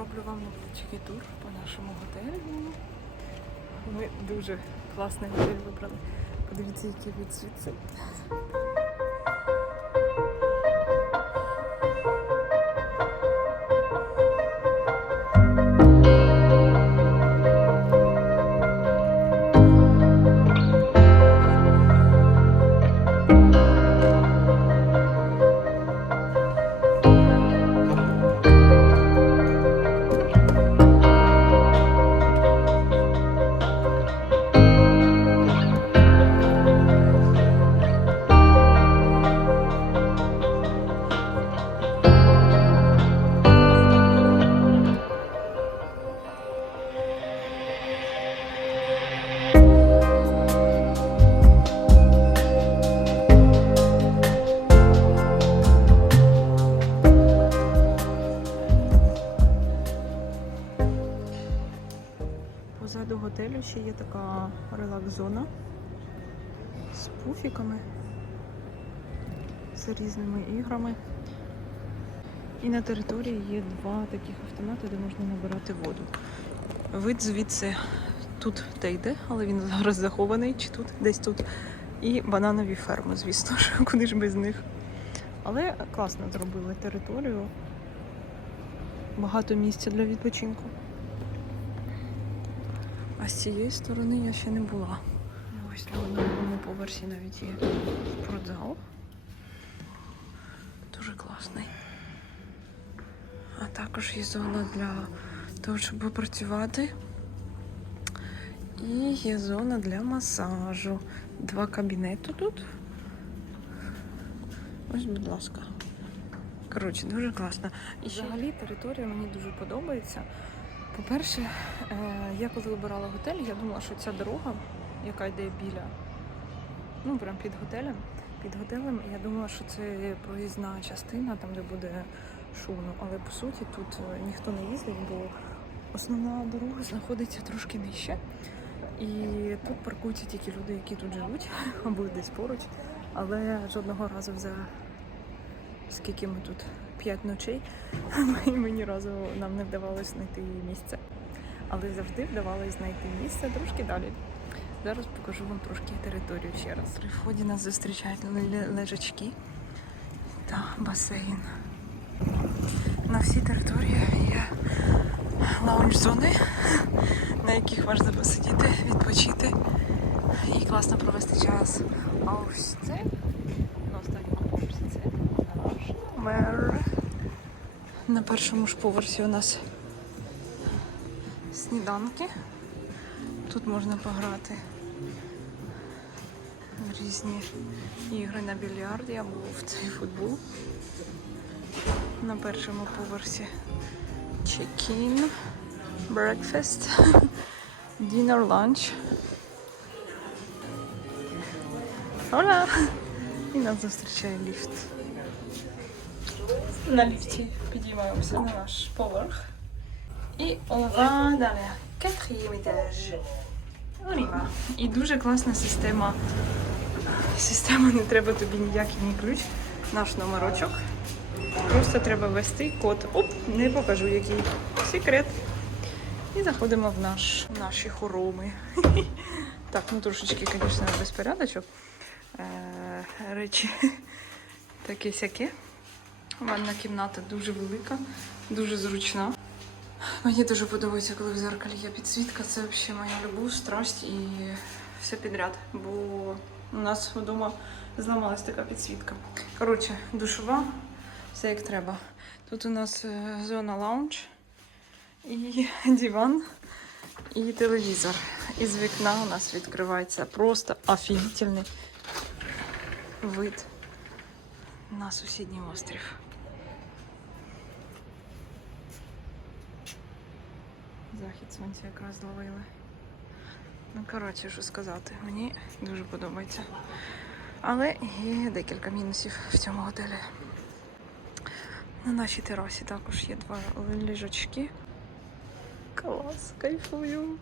зроблю вам невеличкий тур по нашому готелю. Ми дуже класний готель вибрали. Подивіться, який від звідси. Готелю ще є така релакс-зона з пуфіками, з різними іграми. І на території є два таких автомати, де можна набирати воду. Вид звідси тут те йде, але він зараз захований, чи тут, десь тут. І бананові ферми, звісно ж, куди ж без них. Але класно зробили територію. Багато місця для відпочинку. А з цієї сторони я ще не була. Ось на одному поверсі навіть є спортзал. Дуже класний. А також є зона для того, щоб попрацювати. І є зона для масажу. Два кабінети тут. Ось, будь ласка. Коротше, дуже класно. І взагалі територія мені дуже подобається. По-перше, е, я коли вибирала готель, я думала, що ця дорога, яка йде біля, ну прям під готелем, під готелем, я думала, що це проїзна частина, там де буде шумно. Але по суті тут е, ніхто не їздить, бо основна дорога знаходиться трошки нижче. І тут паркуються тільки люди, які тут живуть, або десь поруч. Але жодного разу за скільки ми тут? П'ять ночей. Ми, ми ні разу нам не вдавалося знайти місце. Але завжди вдавалося знайти місце трошки далі. Зараз покажу вам трошки територію ще раз. При вході нас зустрічають лежачки та басейн. На всій території є лаунж-зони, на яких можна посидіти, відпочити і класно провести час. А ось це на останньому поверсі це наш. На першому ж поверсі у нас сніданки. Тут можна пограти в різні ігри на більярді або в цей футбол. На першому поверсі check-in, breakfast, dinner, lunch. Оля! І нас зустрічає ліфт. На ліфті підіймаємося на наш поверх. І dans le quatrième étage. І дуже класна система. Система не треба тобі ніякий ні ключ. Наш номерочок. Просто треба ввести код. Оп, не покажу який. Секрет. І заходимо в наш, в наші хороми. Так, ну трошечки, звісно, безпорядочок. Е, речі таке сяке. Ванна кімната дуже велика, дуже зручна. Мені дуже подобається, коли в зеркалі є підсвітка. Це взагалі моя любов, страсть і все підряд. Бо у нас вдома зламалась така підсвітка. Коротше, душова, все як треба. Тут у нас е, зона лаунж і диван, і телевізор. І з вікна у нас відкривається просто офігітельний вид на сусідній острів. Захід сонця якраз зловили. Ну, коротше, що сказати, мені дуже подобається. Але є декілька мінусів в цьому готелі. На нашій терасі також є два ліжачки. Клас, кайфую.